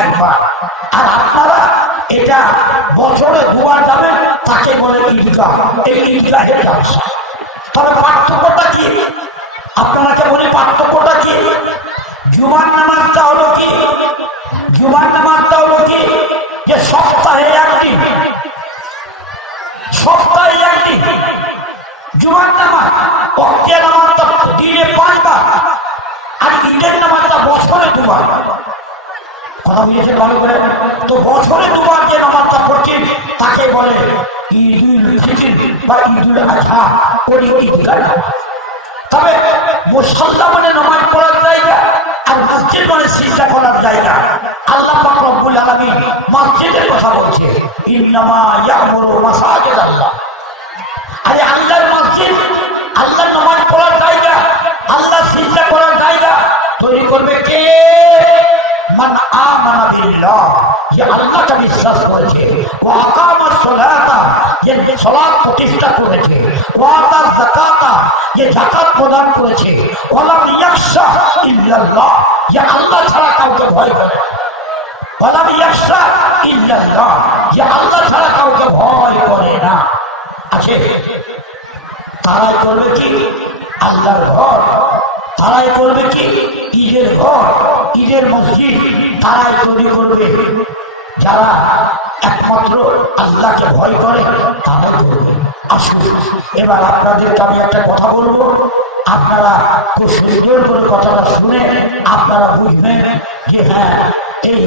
একবার, আর আপনারা এটা বছরে দুবার যাবেন, তাকে বলে ঈদগাহ। এই ঈদগাহের ব্যবসা। তবে পার্থক্যটা কি? আপনাকে বলি পার্থক্যটা কি। জুমার নামাজটা হলো কি, জুমার নামাজটা হলো কি যে সপ্তাহে একদিন, সপ্তাহে একদিন জুমার নামাজ। ওয়াক্তের নামাজটা দিনে 5 বার, আর ঈদের নামাজটা বছরে 2 বার। কথা বুঝেছে ভালো করে? তো বছরে 2 বার যে নামাজটা পড়ছেন তাকে বলে ঈদুল ফিতর বা ঈদুল আজহা, ওই ঈদগাহ। তবে মুসল্লা মানে নামাজ পড়ার জায়গা, আর মসজিদ মানে সিজদা করার জায়গা। আল্লাহ পাক রব্বুল আলামিন মসজিদের কথা বলছে, ইন্নামা ইয়ামুরু মাসাজিদাল্লাহ। আরে আল্লাহর মসজিদ, আল্লাহর নামাজ পড়ার জায়গা, আল্লাহ সিজদা করার জায়গা তৈরি করবে কে? মান আমানা বিল্লাহ, যে আল্লাহকে বিশ্বাস করেছে, ওয়া আকামাস সালাতা, যে সালাত প্রতিষ্ঠা করেছে, ওয়া আতাজ যাকাতা, যে যাকাত প্রদান করেছে, ওয়া লাম ইয়াখশা ইল্লাল্লাহ, যে আল্লাহ ছাড়া কাউকে ভয় করে, ওয়া লাম ইয়াখশা ইল্লাল্লাহ, যে আল্লাহ ছাড়া কাউকে ভয় করে না। আছে তারাই করবে কি আল্লাহর ঘর, তারাই করবে কি ঈদের ঘর, ঈদের মসজিদ তারাই তৈরি করবে। যারা একমাত্র আল্লাহকে ভয় করে তারাই করবে। আসুন এবার আপনাদেরকে আমি একটা কথা বলবো, আপনারা খুব সুন্দর করে কথাটা শুনে আপনারা বুঝবেন যে হ্যাঁ এই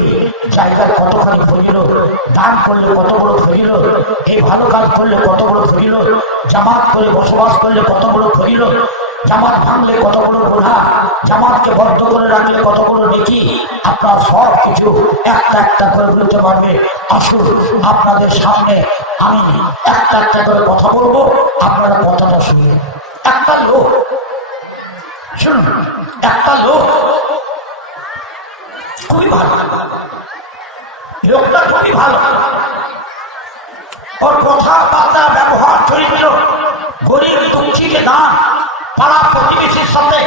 জায়গার কতখানি ফজিলত, দান করলে কত বড় ফজিলত, এই ভালো কাজ করলে কত বড় ফজিলত, জামাত করে বসবাস করলে কত বড় ফজিলত, জামাত ভাঙলে কত বড় গুনাহ, জামাতকে বদ্ধ করে রাখলে কত বড় নেকি। আপনার সব কিছু একটা একটা করে বলতে পারবে। আসুন আপনাদের সামনে আমি একটা একটা করে কথা বলবো, আপনারা কথাটা শুনে। একটা লোক, শুনুন, একটা লোক খুবই ভালো, লোকটা খুবই ভালো, ওর কথাবার্তা ব্যবহার চরিত্র, গরিব দুঃখীকে দান, পাড়া প্রতিবেশীর সাথে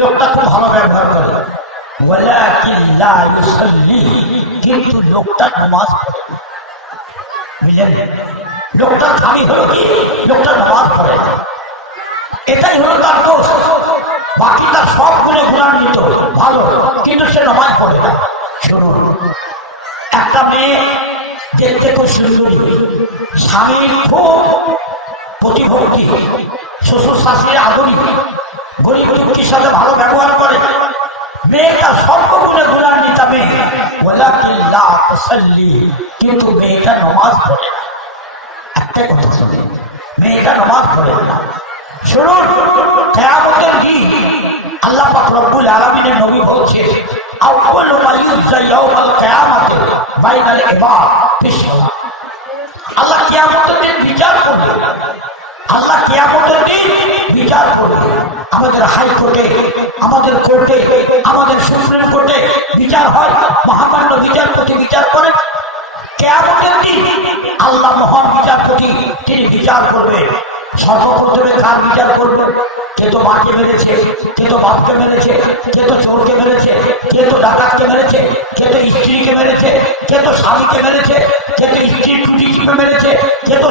লোকটা খুব ভালো ব্যবহার করে। কিন্তু লোকটা নামাজ পড়ে, বুঝলেন? লোকটার স্বামী হলো কি, লোকটা নামাজ পড়ে, এটাই হলো তার দোষ। বাকি তার সব গুণে গুণান্বিত ভালো, কিন্তু সে নামাজ পড়ে না। শুনুন, একটা মেয়ে দেখতে খুব সুন্দরী, স্বামীর খুব প্রতিভক্তি, শ্বশুর শাশুড়ির আদরি, গরিব দুঃখীর সাথে ভালো ব্যবহার করে, মেয়েটা সর্বগুণে গুণান্বিতা মেয়ে, কিন্তু মেয়েটা নামাজ পড়ে না। একটাই কথা শুনে, মেয়েটা নামাজ পড়ে না। শুনুন, কিয়ামতের দিন আল্লাহ পাক রব্বুল আলামিনের নবী বলছে, আউয়ালু মা ইউযা ইয়াউমাল কিয়ামাতি বাইনাল ইবাদ ফিস সালাত। আল্লাহ কিয়ামতের দিন বিচার করবে, আল্লাহ কিয়ামতের দিন বিচার করবে। আমাদের হাইকোর্টে, আমাদের কোর্টে, আমাদের সুপ্রিম কোর্টে বিচার হয়, মহামান্য বিচারপতি বিচার করেন। কিয়ামতের দিন আল্লাহ মহান বিচারপতি, তিনি বিচার করবেন। সর্বপ্রথমে কার বিচার করবে? কে তো মাকে মেরেছে, কে তো বাপকে মেরেছে, কে তো চোরকে মেরেছে, কে তো ডাকাতকে মেরেছে, কে তো স্ত্রীকে মেরেছে, কে তো স্বামীকে মেরেছে, কে তো স্ত্রীর টুটি চিপে মেরেছে, কে তো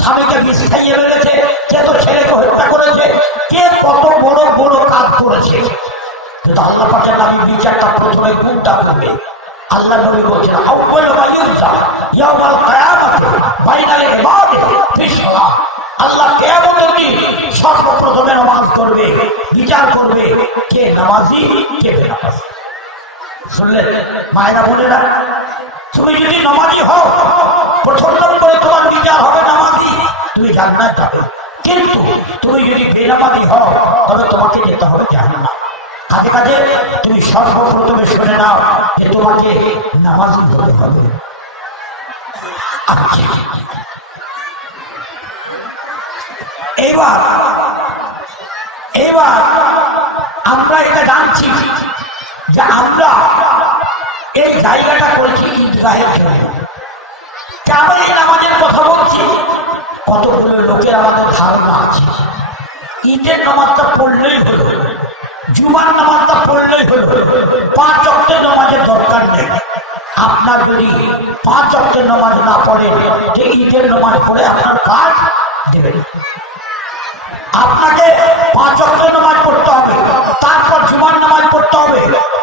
স্বামীকে বিষ খাইয়ে মেরেছে, কে তো ছেলেকে হত্যা করেছে, কে কত বড় বড় কাজ করেছে। কিন্তু আল্লাহ পাকের নবী বিচারটা প্রথমে কোনটা করবে? আল্লাহ নবী বলছেন, আউয়ালু মা ইউযা ইয়াউমাল কিয়ামাতি বাইনাল ইবাদি ফিস সালাত। আল্লাহ কিয়ামতের দিন সর্বপ্রথমে নামাজ করবে, বিচার করবে কে নামাজি কে বেনামাজি। শুনলেন মায়েরা বোনেরা, তুমি যদি নামাজি হও, প্রথম নম্বরে তোমার বিচার হবে নামাজি, তুমি জান্নাত যাবে। কিন্তু তুমি যদি বেনামাজি হও, তবে তোমাকে যেতে হবে জাহান্নাম। কাজে কাজে তুমি সর্বপ্রথমে শুনে নাও যে তোমাকে নামাজি হতে হবে। আচ্ছা, এইবার আমরা এটা জানছি যে আমরা এই জায়গাটা করেছি ঈদগাহের জন্য। কেন এই নামাজের কথা বলছি? কতগুলো লোকের আমাদের ধারণা আছে ঈদের নামাজটা পড়লেই হলো, জুমার নামাজটা পড়লেই হলো, 5 ওয়াক্তের নামাজের দরকার নেই। আপনার যদি 5 ওয়াক্তের নামাজ না পড়ে, যে ঈদের নামাজ পড়ে আপনার কাজ দেবেন। আপনাকে 5 ওয়াক্তের নামাজ পড়তে হবে, তারপর জুমার নামাজ পড়তে হবে,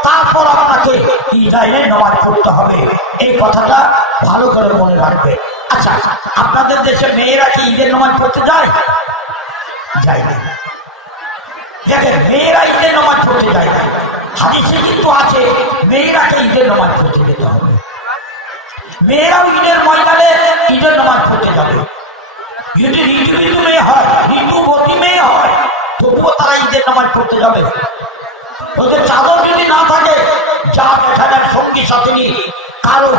তারপর আপনাকে ঈদের নামাজ পড়তে হবে। এই কথাটা ভালো করে মনে রাখবে। আচ্ছা, আপনাদের দেশে মেয়েরা কি ঈদের নামাজ পড়তে যায়? যায় না। দেখেন, মেয়েরা ঈদের নামাজ পড়তে যায় না। হাদিসে কিন্তু আছে মেয়েরাকে ঈদের নামাজ পড়তে যেতে হবে। মেয়েরাও ঈদের ময়দানে ঈদের নামাজ পড়তে যাবে। যদি ঋতু মেয়ে হয়, ঋতুবতী মেয়ে হয়, তবুও তারা ঈদের নামাজ পড়তে যাবে। ওদের চাদর যদি না থাকে, যা দেখা যায় সঙ্গী সাথে নিয়ে কারো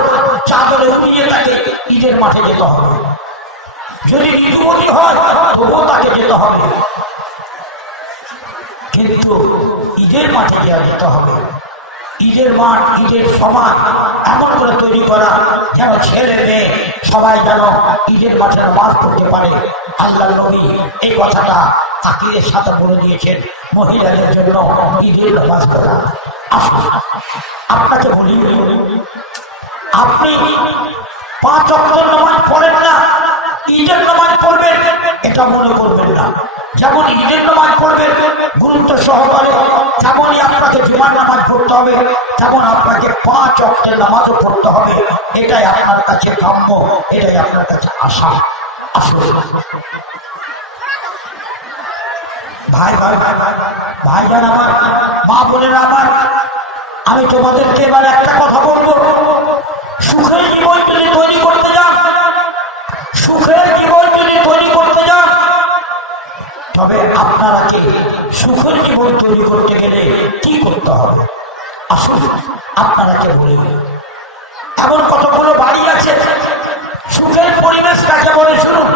চাদরে উঠিয়ে তাকে ঈদের মাঠে যেতে হবে। যদি ঋতুবতী হয়, তবুও তাকে যেতে হবে, কিন্তু ঈদের মাঠে যেতে হবে। ঈদের মাঠ, ঈদের সমাজ এমন করে তৈরি করা যেন ছেলে মেয়ে সবাই যেন ঈদের মাঠে নামাজ পড়তে পারে। আল্লাহ নবী এই কথাটা তাকিদের সাথে বলে দিয়েছেন, মহিলাদের জন্য ঈদের নামাজ পড়া। আপনাকে বলি, আপনি 5 ওয়াক্তের নামাজ পড়েন না, ঈদের নামাজ পড়বেন এটা মনে করবেন না। যেমন ঈদের নামাজ পড়বেন গুরুত্ব সহকারে, তেমনই আপনাকে জুমার নামাজ পড়তে হবে, তেমন আপনাকে 5 ওয়াক্তের নামাজও পড়তে হবে। এটাই আপনার কাছে কাম্য, এটাই আপনার কাছে আশা। আসলে ভাই ভাই ভাইজান আমার, মা বোনেরা আমার, আমি তোমাদেরকে এবার একটা কথা বলবো। সুখের জীবন যদি তৈরি করতে যান, সুখের জীবন যদি তৈরি করতে যান, তবে আপনারাকে সুখের জীবন তৈরি করতে গেলে কি করতে হবে আসুন আপনারাকে বলি। এমন কতগুলো বাড়ি আছে, সুখের পরিবেশ কাকে বলে শুনুন।